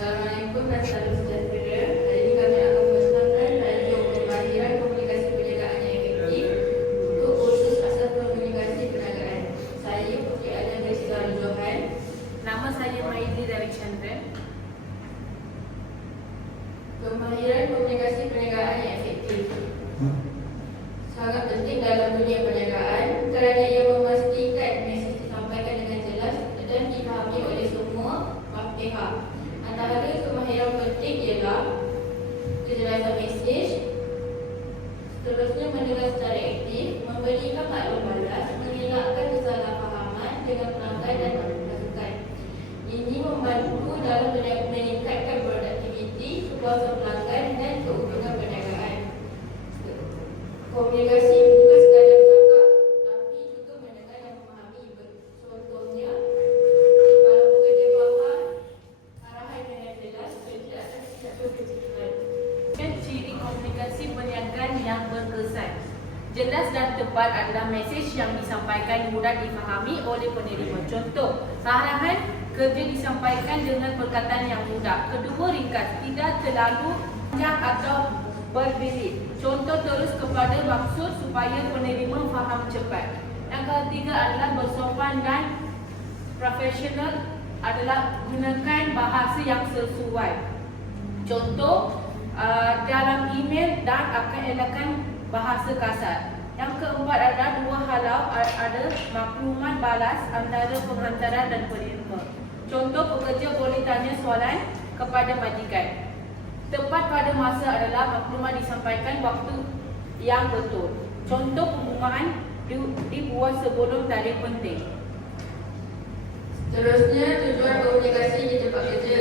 Assalamualaikum dan salam sejahtera. Hari ini kami akan membahaskan tajuk kemahiran komunikasi perniagaan yang efektif untuk kursus asas komunikasi perniagaan. Saya Putri Alia Gracia Johan. Nama saya Maidri Ravichandran. Kemahiran komunikasi perniagaan yang efektif sangat penting dalam dunia perniagaan kerana ia memastikan mesej disampaikan dengan jelas dan dipahami oleh semua pihak. Antara kemahiran penting ialah kejelasan mesej, seterusnya mendengar secara aktif, memberikan maklum balas, mengelakkan kesalahpahaman dengan pelanggan dan pasukan. Ini membantu dalam meningkatkan produktiviti, kepuasan pelanggan dan keuntungan perniagaan. Komunikasi bukan sekadar bercakap, tapi juga mendengar dan memahami. Contohnya, kalau pekerja faham arahan dengan jelas, kerja akan tidak berkecuali. Ciri komunikasi perniagaan yang berkesan. Jelas dan tepat adalah mesej yang disampaikan mudah difahami oleh penerima. Contoh, arahan kerja disampaikan dengan perkataan yang mudah. Kedua, ringkas, tidak terlalu panjang atau berbelit. Contoh, terus kepada maksud supaya penerima faham cepat. Yang ketiga adalah bersopan dan profesional, adalah gunakan bahasa yang sesuai. Contoh, dalam email dan akan elakkan bahasa kasar. Yang keempat adalah dua halau, ada maklumat balas antara penghantaran dan penerima. Contoh, pekerja boleh tanya soalan kepada majikan. Tepat pada masa adalah maklumat disampaikan waktu yang betul. Contoh, pengumuman dibuat sebelum tarikh penting. Seterusnya, tujuan komunikasi di tempat kerja.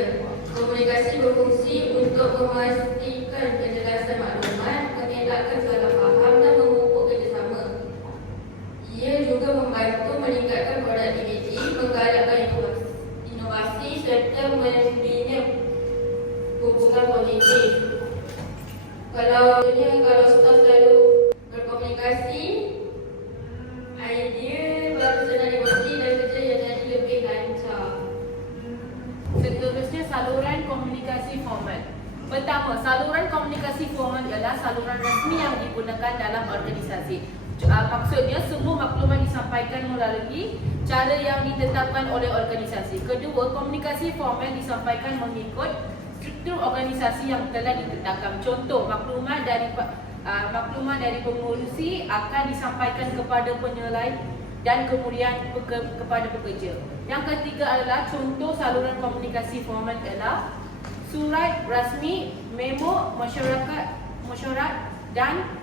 Komunikasi berfungsi untuk memastikan kejelasan maklumat, mengelakkan salah faham dan memupuk kerjasama. Ia juga membantu meningkatkan produktiviti, menggalakkan inovasi serta membina hubungan positif. Kalau staf selalu berkomunikasi, idea baru senang diberi dan kerja yang jadi lebih lancar. Seterusnya, saluran komunikasi formal. Pertama, saluran komunikasi formal ialah saluran resmi yang digunakan dalam organisasi. Maksudnya, semua maklumat disampaikan melalui cara yang ditetapkan oleh organisasi. Kedua, komunikasi formal disampaikan mengikut struktur organisasi yang telah ditetapkan. Contoh, maklumat dari pengurusi akan disampaikan kepada penyelai dan kemudian kepada pekerja. Yang ketiga adalah contoh saluran komunikasi formal ialah surat rasmi, memo mesyuarat dan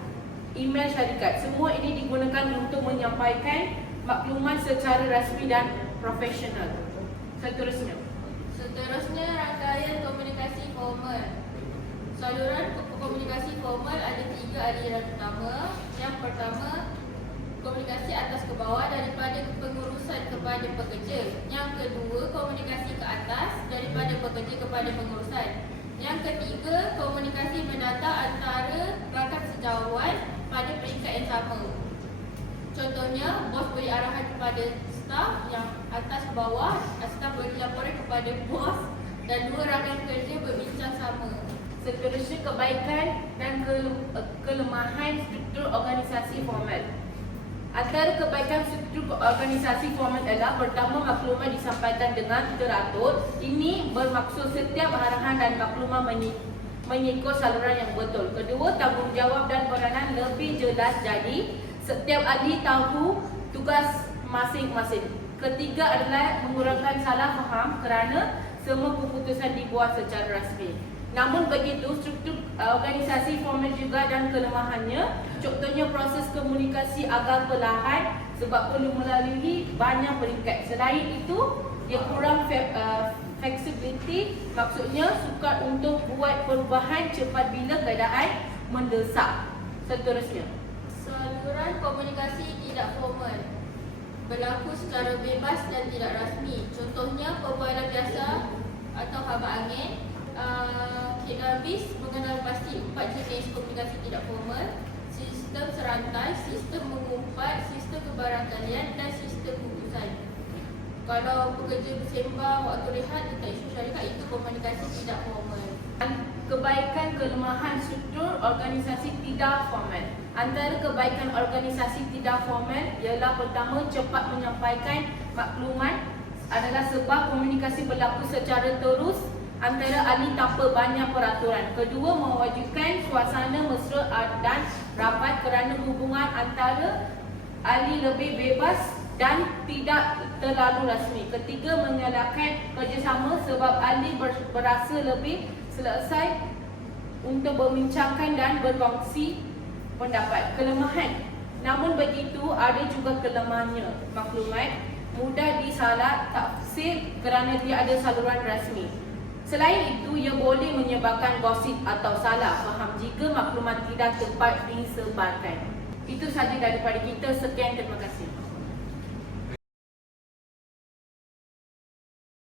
email syarikat. Semua ini digunakan untuk menyampaikan maklumat secara rasmi dan profesional. Seterusnya, rangkaian komunikasi formal. Saluran komunikasi formal ada 3 aliran utama. Yang pertama, komunikasi atas ke bawah daripada pengurusan kepada pekerja. Yang kedua, komunikasi ke atas daripada pekerja kepada pengurusan. Yang ketiga, komunikasi mendatar antara rakan sejawat pada peringkat yang sama. Contohnya, bos beri arahan kepada staf yang atas ke bawah, staf beri laporan kepada bos dan dua rakan kerja berbincang sama. Seterusnya, kebaikan dan kelemahan struktur organisasi formal. Antara kebaikan struktur organisasi formal adalah pertama, maklumat disampaikan dengan teratur. Ini bermaksud setiap arahan dan maklumat mengikut saluran yang betul. Kedua, tanggungjawab dan peranan lebih jelas, jadi setiap ahli tahu tugas masing-masing. Ketiga adalah mengurangkan salah faham kerana semua keputusan dibuat secara rasmi. Namun begitu, struktur organisasi formal juga dan kelemahannya. Contohnya, proses komunikasi agak perlahan sebab perlu melalui banyak peringkat. Selain itu, dia kurang flexibility, maksudnya sukar untuk buat perubahan cepat bila keadaan mendesak. Seterusnya, saluran komunikasi tidak formal berlaku secara bebas dan tidak rasmi. Contohnya, perbualan biasa atau haba angin. Kita habis mengenal pasti 4 jenis komunikasi tidak formal: sistem serantai, sistem mengumpat, sistem kebarangkalian dan sistem putusan. Kalau pekerja bersembang waktu rehat dekat isu syarikat, itu komunikasi tidak formal. Kebaikan kelemahan struktur organisasi tidak formal. Antara kebaikan organisasi tidak formal ialah pertama, cepat menyampaikan maklumat adalah sebab komunikasi berlaku secara terus antara ahli tanpa banyak peraturan. Kedua, mewujudkan suasana mesra dan rapat kerana hubungan antara ahli lebih bebas dan tidak terlalu rasmi. Ketiga, menyalakan kerjasama sebab ahli berasa lebih selesai untuk berbincangkan dan berkongsi pendapat. Kelemahan, namun begitu ada juga kelemahannya. Maklumat mudah disalah tafsir kerana dia ada saluran rasmi. Selain itu, ia boleh menyebabkan gosip atau salah faham jika maklumat tidak tepat disebarkan. Itu sahaja daripada kita. Sekian, terima kasih.